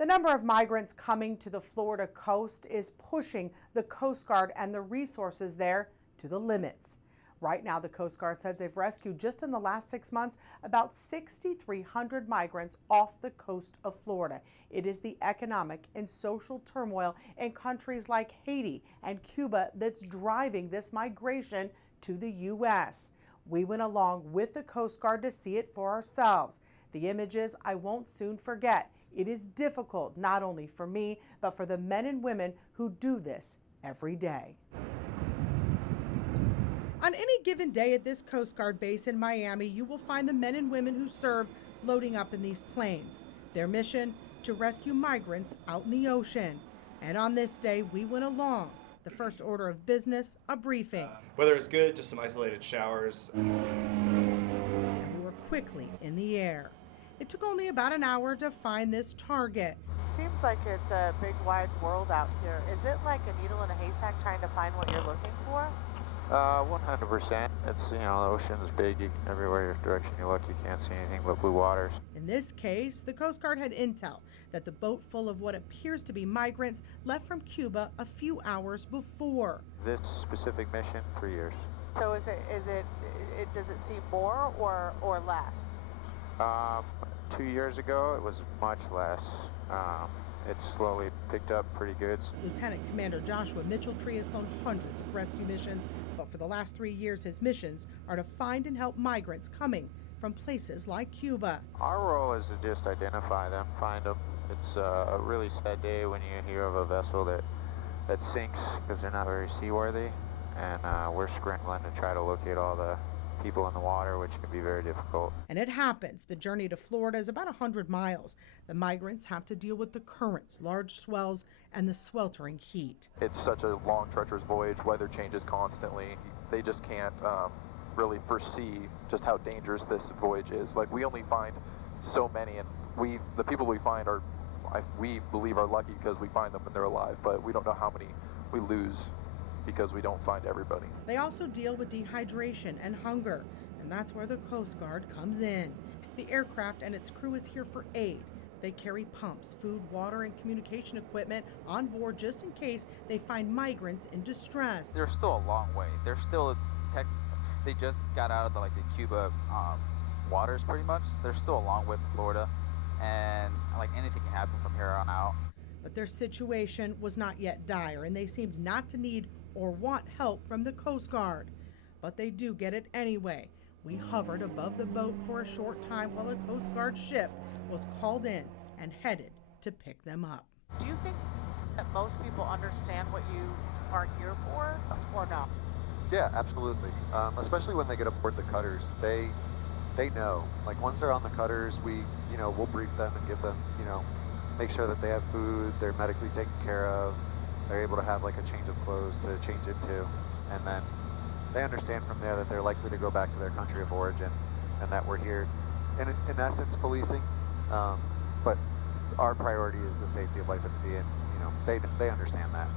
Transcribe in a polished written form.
The number of migrants coming to the Florida coast is pushing the Coast Guard and the resources there to the limits. Right now, the Coast Guard said they've rescued just in the last 6 months about 6,300 migrants off the coast of Florida. It is the economic and social turmoil in countries like Haiti and Cuba that's driving this migration to the U.S. We went along with the Coast Guard to see it for ourselves. The images I won't soon forget. It is difficult not only for me, but for the men and women who do this every day. On any given day at this Coast Guard base in Miami, you will find the men and women who serve loading up in these planes. Their mission, to rescue migrants out in the ocean. And on this day, we went along. The first order of business, a briefing. Weather is good, just some isolated showers. And we were quickly in the air. It took only about an hour to find this target. Seems like it's a big wide world out here. Is it like a needle in a haystack trying to find what you're looking for? 100%. It's, the ocean's big. Everywhere direction you look, you can't see anything but blue waters. In this case, the Coast Guard had intel that the boat full of what appears to be migrants left from Cuba a few hours before. This specific mission, 3 years. So does it seem more or less? 2 years ago, it was much less. It's slowly picked up pretty good. Lieutenant Commander Joshua Mitchell-Tree has flown hundreds of rescue missions, but for the last 3 years, his missions are to find and help migrants coming from places like Cuba. Our role is to just identify them, find them. It's a really sad day when you hear of a vessel that sinks because they're not very seaworthy, and we're scrambling to try to locate all the people in the water, which can be very difficult. And it happens. The journey to Florida is about 100 miles. The migrants have to deal with the currents, large swells, and the sweltering heat. It's such a long, treacherous voyage. Weather changes constantly. They just can't really foresee just how dangerous this voyage is. Like, we only find so many, and the people we find we believe are lucky because we find them when they're alive, but we don't know how many we lose because we don't find everybody. They also deal with dehydration and hunger, and that's where the Coast Guard comes in. The aircraft and its crew is here for aid. They carry pumps, food, water, and communication equipment on board just in case they find migrants in distress. They're still a long way. They're still they just got out of the Cuba waters pretty much. They're still a long way from Florida, and anything can happen from here on out. But their situation was not yet dire, and they seemed not to need or want help from the Coast Guard. But they do get it anyway. We hovered above the boat for a short time while a Coast Guard ship was called in and headed to pick them up. Do you think that most people understand what you are here for, or no? Yeah, absolutely. Especially when they get aboard the cutters, they know. Once they're on the cutters, we'll brief them and give them, make sure that they have food, they're medically taken care of, they're able to have a change of clothes to change into, and then they understand from there that they're likely to go back to their country of origin, and that we're here, in essence, policing. But our priority is the safety of life at sea, and they understand that.